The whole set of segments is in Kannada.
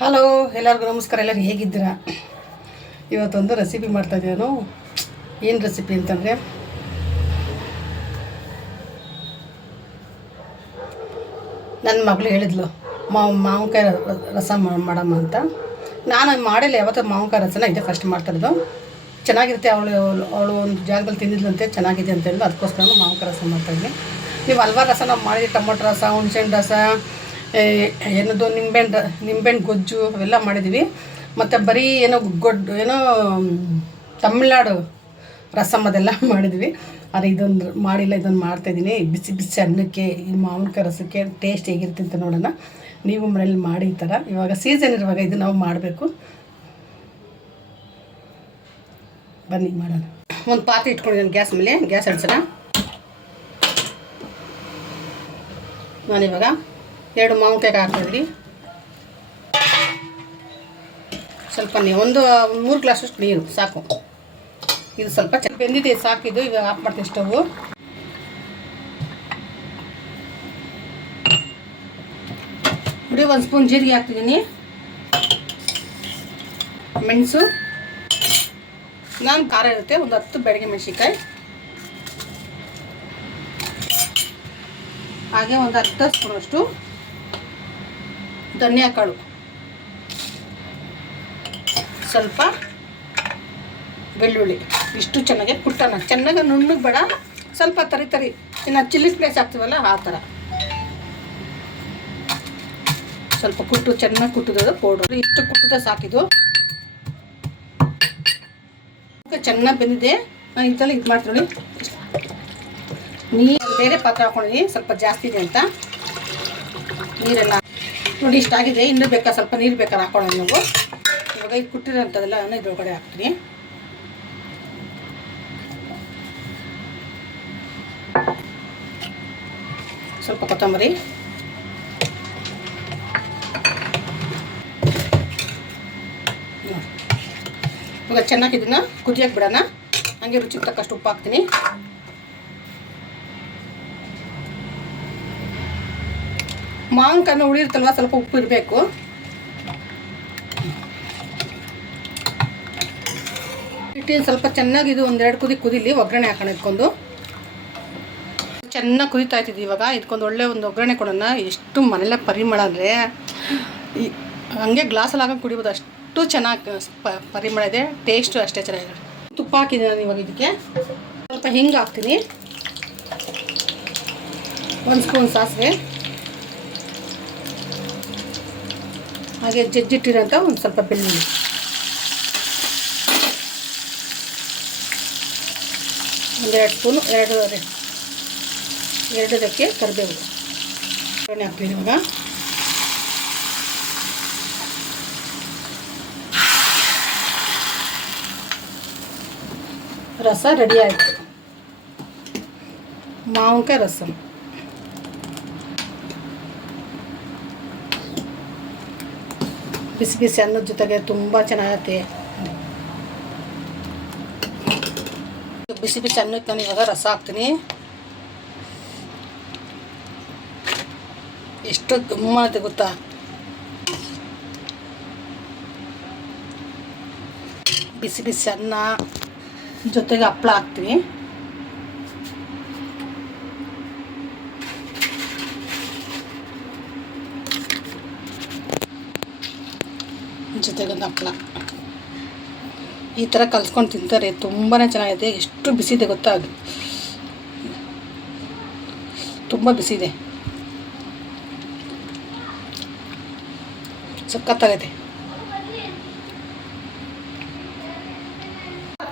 ಹಲೋ, ಎಲ್ಲರಿಗೂ ನಮಸ್ಕಾರ. ಎಲ್ಲರೂ ಹೇಗಿದ್ದೀರಾ? ಇವತ್ತೊಂದು ರೆಸಿಪಿ ಮಾಡ್ತಾಯಿದ್ದೀವಿ. ನಾನು ಏನು ರೆಸಿಪಿ ಅಂತಂದರೆ, ನನ್ನ ಮಗಳು ಹೇಳಿದ್ಲು ಮಾವಿನಕಾಯಿ ರಸ ಮಾಡಮ್ಮ ಅಂತ. ನಾನು ಮಾಡಿಲ್ಲ ಯಾವತ್ತೂ ಮಾವಿನಕಾಯಿ ರಸನ ಇದೇ ಫಸ್ಟ್ ಮಾಡ್ತಾಯಿದ್ದು. ಚೆನ್ನಾಗಿರುತ್ತೆ. ಅವಳು ಒಂದು ಜಾಗದಲ್ಲಿ ತಿಂದಿದ್ಲಂತೆ, ಚೆನ್ನಾಗಿದೆ ಅಂತ ಹೇಳಿದ್ರು. ಅದಕ್ಕೋಸ್ಕರ ಮಾವಿನಕಾಯಿ ರಸ ಮಾಡ್ತಾಯಿದ್ವಿ. ನೀವು ಹಲ್ವಾರು ರಸ ನಾವು ಮಾಡಿದ್ವಿ. ಟೊಮೊಟೊ ರಸ, ಹುಣಸೆಹಣ್ಣು ರಸ, ಏನದು ನಿಂಬೆಹಣ್ಣು ಗೊಜ್ಜು ಅವೆಲ್ಲ ಮಾಡಿದ್ದೀವಿ. ಮತ್ತು ಬರೀ ಏನೋ ತಮಿಳ್ನಾಡು ರಸಮ್ ಅದೆಲ್ಲ ಮಾಡಿದ್ವಿ. ಆದರೆ ಇದೊಂದು ಮಾಡಿಲ್ಲ, ಇದೊಂದು ಮಾಡ್ತಾಯಿದ್ದೀನಿ. ಬಿಸಿ ಬಿಸಿ ಅನ್ನಕ್ಕೆ ಈ ಮಾವಿನಕಾಯಿ ರಸಕ್ಕೆ ಟೇಸ್ಟ್ ಹೇಗಿರುತ್ತೆ ಅಂತ ನೋಡೋಣ. ನೀವು ಮನೇಲಿ ಮಾಡಿ ಈ ಥರ. ಇವಾಗ ಸೀಸನ್ ಇರುವಾಗ ಇದು ನಾವು ಮಾಡಬೇಕು. ಬನ್ನಿ ಮಾಡೋಣ. ಒಂದು ಪಾತ್ರೆ ಇಟ್ಕೊಂಡಿದ್ದೀನಿ ಗ್ಯಾಸ್ ಮೇಲೆ. ಗ್ಯಾಸ್ ಹಚ್ಚೋಣ. ನಾನಿವಾಗ 2 ಮಾವಿನಕಾಯಿ ಹಾಕ್ತಾಯಿದ್ರಿ. ಸ್ವಲ್ಪ ಒಂದು 3 ಗ್ಲಾಸಷ್ಟು ನೀರು ಸಾಕು. ಇದು ಸ್ವಲ್ಪ ಬೆಂದಿದೆ, ಸಾಕಿದು. ಇವಾಗ ಆಫ್ ಮಾಡ್ತೀನಿ ಸ್ಟವ್ವು. ನೋಡಿ, 1 ಸ್ಪೂನ್ ಜೀರಿಗೆ ಹಾಕ್ತಿದ್ದೀನಿ. ಮೆಣಸು, ನಾನು ಖಾರ ಇರುತ್ತೆ, ಒಂದು 10 ಬೆಳಗ್ಗೆ ಮೆಣಸಿನ್ಕಾಯಿ, ಹಾಗೆ ಒಂದು ಅರ್ಧ ಸ್ಪೂನಷ್ಟು ಧನಿಯಾ ಕಾಳು, ಸ್ವಲ್ಪ ಬೆಳ್ಳುಳ್ಳಿ. ಇಷ್ಟು ಚೆನ್ನಾಗಿ ಕುಟ್ಟೋಣ. ಚೆನ್ನಾಗಿ ನುಣ್ಣಗೆ ಬೇಡ, ಸ್ವಲ್ಪ ತರಿ. ಇನ್ನು ಚಿಲ್ಲಿ ಫ್ಲೇಕ್ಸ್ ಹಾಕ್ತೀವಲ್ಲ ಆ ಥರ ಸ್ವಲ್ಪ ಚೆನ್ನಾಗಿ ಕುಟ್ಟಿದ್ದು ಪೌಡ್ರು. ಇಷ್ಟು ಕುಟ್ಟಿದ ಸಾಕಿದು. ಚೆನ್ನಾಗಿ ಬೆಂದಿದೆ. ನಾನು ಈ ಥರ ಇದು ಮಾಡ್ತೀನಿ. ನೀರು ಬೇರೆ ಪಾತ್ರೆ ಹಾಕೊಂಡಿದ್ದೀನಿ, ಸ್ವಲ್ಪ ಜಾಸ್ತಿ ಇದೆ ಅಂತ. ನೀರೆಲ್ಲ ನೋಡಿ ಇಷ್ಟಾಗಿದೆ. ಇನ್ನೂ ಬೇಕಾ, ಸ್ವಲ್ಪ ನೀರು ಬೇಕಾದ್ರೆ ಹಾಕೊಳ್ಳೋಣ ನೀವು. ಇವಾಗ ಇದು ಕುಟ್ಟಿರೋಂಥದ್ದೆಲ್ಲ ನಾನು ಇದ್ರೊಳಗಡೆ ಹಾಕ್ತೀನಿ. ಸ್ವಲ್ಪ ಕೊತ್ತಂಬರಿ, ಇವಾಗ ಚೆನ್ನಾಗಿ ಇದನ್ನು ಕುದಿಯಕ್ಕೆ ಬಿಡೋಣ. ಹಂಗೆ ರುಚಿಗೆ ತಕ್ಕಷ್ಟು ಉಪ್ಪು ಹಾಕ್ತೀನಿ. ಮಾವಿನಕಾಯಿ ಉಳಿರುತ್ತಲ್ವ, ಸ್ವಲ್ಪ ಉಪ್ಪು ಇರಬೇಕು. ಇಟ್ಟಿನ ಸ್ವಲ್ಪ ಚೆನ್ನಾಗಿ ಇದು 1-2 ಕುದಿಲಿ. ಒಗ್ಗರಣೆ ಹಾಕೋಣ. ಇಟ್ಕೊಂಡು ಚೆನ್ನಾಗಿ ಕುದಿತಾ ಇತ್ತಿದ್ದು. ಇವಾಗ ಇಟ್ಕೊಂಡು ಒಂದು ಒಗ್ಗರಣೆ ಕೊಡೋಣ. ಎಷ್ಟು ಮನೆಯಲ್ಲ ಪರಿಮಳ ಅಂದರೆ ಹಂಗೆ ಗ್ಲಾಸಲ್ಲಿ ಹಾಕೊಂಡು ಕುಡಿಬೋದು, ಅಷ್ಟು ಚೆನ್ನಾಗಿ ಪರಿಮಳ ಇದೆ. ಟೇಸ್ಟು ಅಷ್ಟೇ ಚೆನ್ನಾಗಿದೆ. ತುಪ್ಪ ಹಾಕಿದ್ದೀನಿ ನಾನು. ಇವಾಗ ಇದಕ್ಕೆ ಸ್ವಲ್ಪ ಹಿಂಗೆ ಹಾಕ್ತೀನಿ. 1 ಸ್ಪೂನ್ ಸಾಸಿವೆ, ಹಾಗೆ ಜಜ್ಜಿಟ್ಟಿರೋಂಥ ಒಂದು ಸ್ವಲ್ಪ ಬೆಳ್ಳುಳ್ಳಿ, ಒಂದು 2 ಸ್ಪೂನು, ಎರಡಕ್ಕೆ ಕರಿಬೇವು ಹಾಕ್ತೀನಿ. ಇವಾಗ ರಸ ರೆಡಿ ಆಯಿತು. ಮಾವಿನಕಾಯಿ ರಸಮ್ ಬಿಸಿ ಬಿಸಿ ಅನ್ನದ ಜೊತೆಗೆ ತುಂಬ ಚೆನ್ನಾಗತ್ತೆ. ಬಿಸಿ ಬಿಸಿ ಅನ್ನಕ್ಕೆ ನಾನು ಇವಾಗ ರಸ ಹಾಕ್ತೀನಿ. ಎಷ್ಟು ಗಮ್ಮತ್ತೆ ಗೊತ್ತಾ. ಬಿಸಿ ಬಿಸಿ ಅನ್ನ ಜೊತೆಗೆ ಹಪ್ಪಳ ಹಾಕ್ತೀನಿ. ಜೊತೆಗೊಂದು ಹಪ್ಪಳ ಈ ಥರ ಕಲ್ಸ್ಕೊಂಡು ತಿಂತಾರೆ. ತುಂಬಾ ಚೆನ್ನಾಗಿದೆ. ಎಷ್ಟು ಬಿಸಿದೆ ಗೊತ್ತಾ, ತುಂಬ ಬಿಸಿದೆ, ಸಖತ್ತಾಗೈತೆ.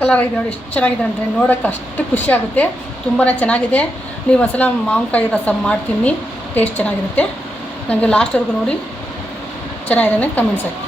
ಕಲರ್ ಆಗಿದೆ ನೋಡಿ, ಎಷ್ಟು ಚೆನ್ನಾಗಿದೆ ಅಂದರೆ ನೋಡೋಕ್ಕೆ ಅಷ್ಟು ಖುಷಿ ಆಗುತ್ತೆ. ತುಂಬಾ ಚೆನ್ನಾಗಿದೆ. ನೀವು ಒಂದ್ಸಲ ಮಾವಿನಕಾಯಿ ರಸ ಮಾಡ್ತೀನಿ, ಟೇಸ್ಟ್ ಚೆನ್ನಾಗಿರುತ್ತೆ. ನನಗೆ ಲಾಸ್ಟ್ವರೆಗೂ ನೋಡಿ ಚೆನ್ನಾಗಿದೆ ಕಮೆಂಟ್ಸ್ ಹಾಕಿ.